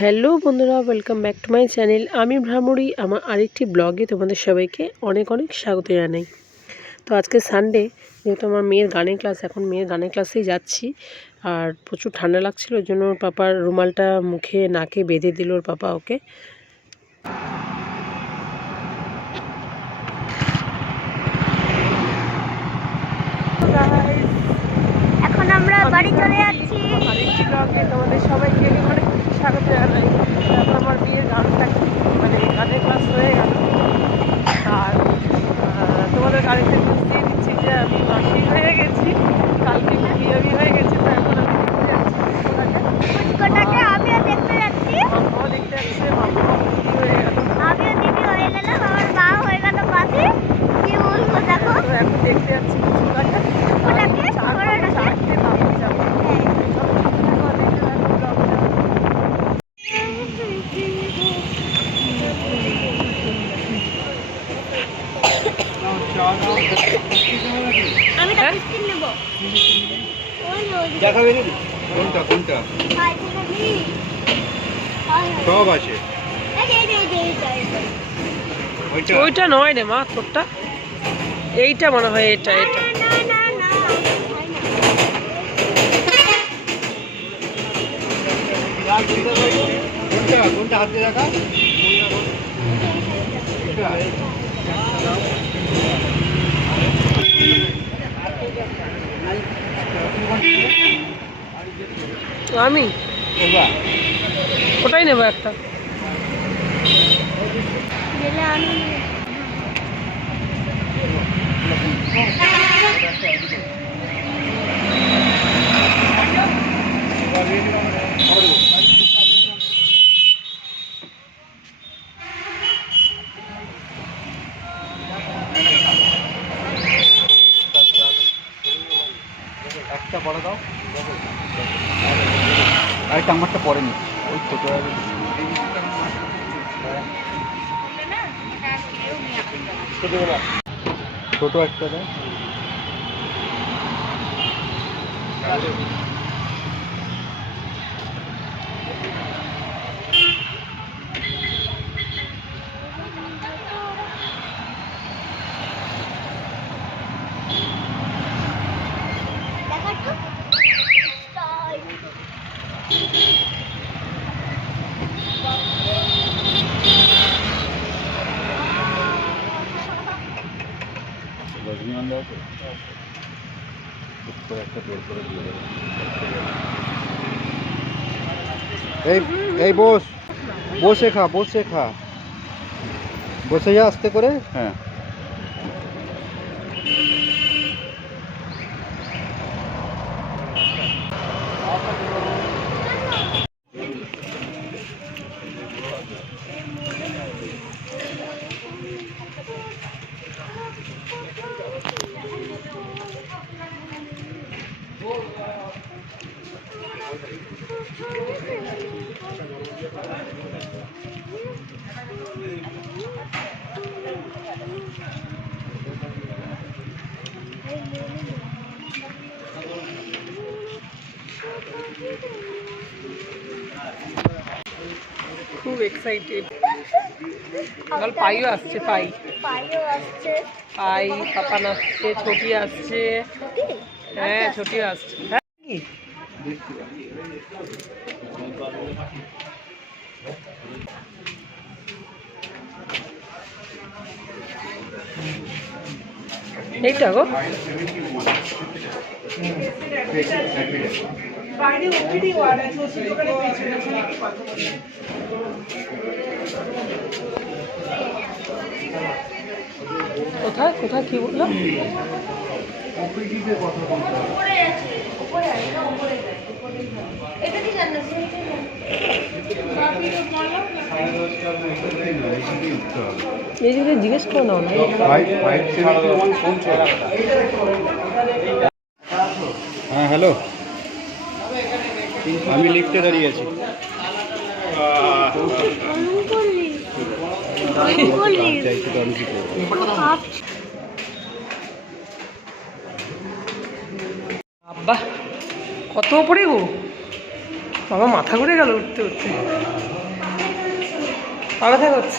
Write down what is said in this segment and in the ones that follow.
Hello বন্ধুরা welcome back to my channel আমি ভ্রামরি, আমার আরেকটি ব্লগে তোমাদের সবাইকে অনেক অনেক স্বাগত জানাই। তো আজকে সানডে যেহেতু আমার মেয়ের গানের ক্লাস এখন মেয়ের গানের ক্লাসেই যাচ্ছি। আর প্রচুর ঠান্ডা লাগছিল, ওই জন্য ওর পাপার রুমালটা মুখে, নাকে বেঁধে দিল ওর পাপা ওকে। এখন আমরা বাড়ি চলে যাচ্ছি। ব্লগে তোমাদের সবাইকে অনেক অনেক স্বাগত জানাই। তারপর আমার বিয়ের গানটা মানে গানের ক্লাস হয়ে গেল। আর তোমাদের গাড়িতে বুঝতেই দিচ্ছি যে আমি মাসি হয়ে গেছি। কালকে বিয়ে বিয়ে হয়ে গেছে তো এখন আমি দেখতে যাচ্ছি? দেখতে যাচ্ছি। মামাও দেখতে যাচ্ছে মামা বিয়ে হয়ে গেল আমিও দিদি হয়ে গেলাম আমার মা হয়ে গেল পাশে কি বলব দেখো তো এখন দেখতে যাচ্ছি ফুচকাটা ওটাকে চার ওটাকে চারটে দামে যাব আমি তো হ্যাঁ? বিস্কিট নেব ওই যে ওই যে। দেখাবে নাকি কোনটা। সব আছে। ওইটা ওইটা নয় রে মা তোরটা এইটা মনে হয় এটা এটা না, না, না, না, কোনটা কোনটা হাতে দেখা আমি। ওটাই নেব একটা। আমি আরেকটা আমারটা পরে নিচ্ছি। ওই ছোট ছোটো একটা দাও দেখা একটু। তাই। রজনীগন্ধা আছে এই এই বস বসে খা বসে খা। বসে যা আস্তে করে। হ্যাঁ। খুব এক্সাইটেড কাল পাইও আসছে পাই। পাই পাপান আসছে। ছটি আসছে হ্যাঁ ছটিও আসছে। হ্যাঁ? এইটা গো কোথায়? কোথায়? কি বলল? জিজ্ঞেস করে নাও হ্যাঁ হ্যালো। আমি লিফটে দাঁড়িয়ে আছি। বাবা কত ওপরে গো? বাবা মাথা ঘুরে গেল উঠতে উঠতে। আলাদা করছে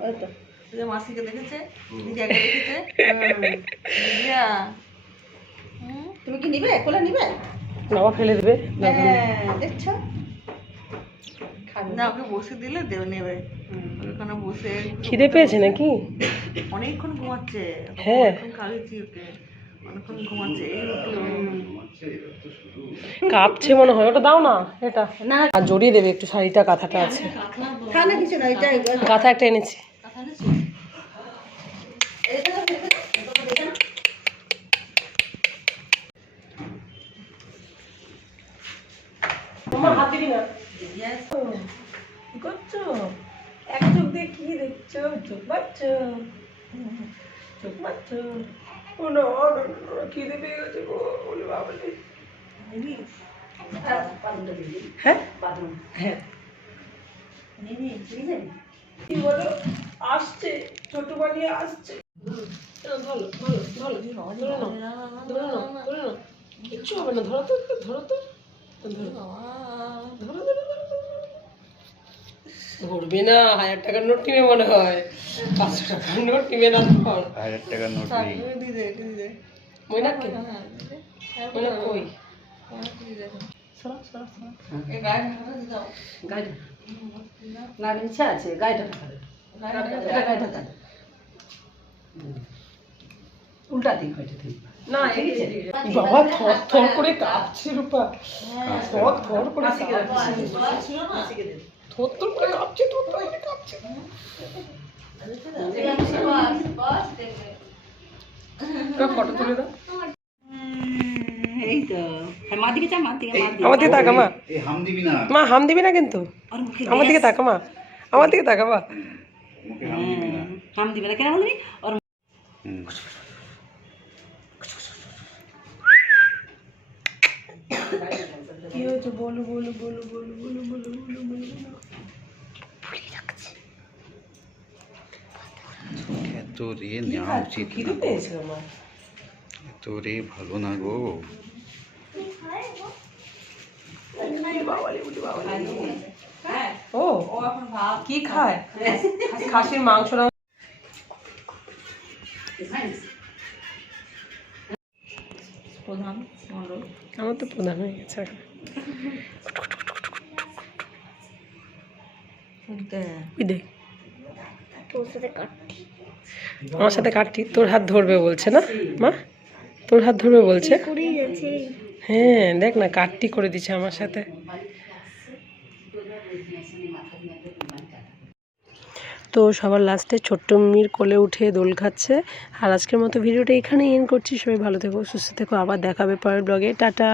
ওই তো। যে মাসিকে দেখেছে দিদিয়াকে দেখেছে। দিদিয়া হুম, তুমি কি নিবে? কোলে নিবে? বাবা ফেলে দেবে। হ্যাঁ দেখছ? না ওকে বসে দিলে দেবে নেবে। ওখানে বসে খিদে পেয়েছে নাকি? অনেকক্ষণ ঘুমাচ্ছে। হ্যাঁ। অনেকক্ষণ খাওয়াচ্ছি ওকে। অনেকক্ষণ ঘুমাচ্ছে কাঁপছে মনে হয়। ওটা দাও না এটা। আর জড়িয়ে দেবে একটু শাড়িটা কাঁথাটা আছে। কিছু না এটা কাঁথা একটা এনেছি তোমার হাত দিবি না কি করছ এক চোখ দিয়ে কি দেখছ চোখ পাচ্ছ চোখ ও না খিদে পেয়ে গেছে গো বলে বাবলি হ্যাঁ হ্যাঁ কি বলো আসছে ছোট বানিয়ে আসছে ধরো ধরো ধরো ধরো ধরো না ধরো না ধরো না কিচ্ছু হবে না ধরো তো ধরো তো ধরো ঘুরবে না হাজার টাকার নোট নিবে মনে হয়। পাঁচশো টাকার নোট নিবে না তখন। হাজার টাকার নোট মৈনাককে? মৈনাক কই? আছে গাড়িটা উল্টা দিন কয়টা বাবা থর থর করে কাঁপছে রূপা। থর থর করে কাঁপছে। থর থর করে কাঁপছে থর থর করে কাঁপছে। ফটো তুলে দাও। দিকে আমার দিকে তাকা মা। হাম দিবি না। মা হাম দিবি না কিন্তু। আমার দিকে তাকা মা। আমার দিকে তাকা মা। হাম দিবি না। হাম দিবে না। কেন বলবি? বলো বলো বলো বলো বলো বলো বলো বলো বলো এত রে নেওয়া উচিত কি না গো। পেয়েছে আমার। এত রে ভালো না গো। ও কি খায়? খাসির মাংস প্রধান আমার তো প্রধান হয়ে গেছে আমার সাথে কাটটি তোর হাত ধরবে বলছে না? মা তোর হাত ধরবে বলছে? হ্যাঁ দেখ না কাটটি করে দিচ্ছে আমার সাথে। তো সবার লাস্টে ছোট্ট মির কোলে উঠে দোল খাচ্ছে। আর আজকের মতো ভিডিওটা এখানেই এন্ড করছি। সবাই ভালো থেকো সুস্থ থেকো। আবার দেখাবে পরের ব্লগে। টাটা।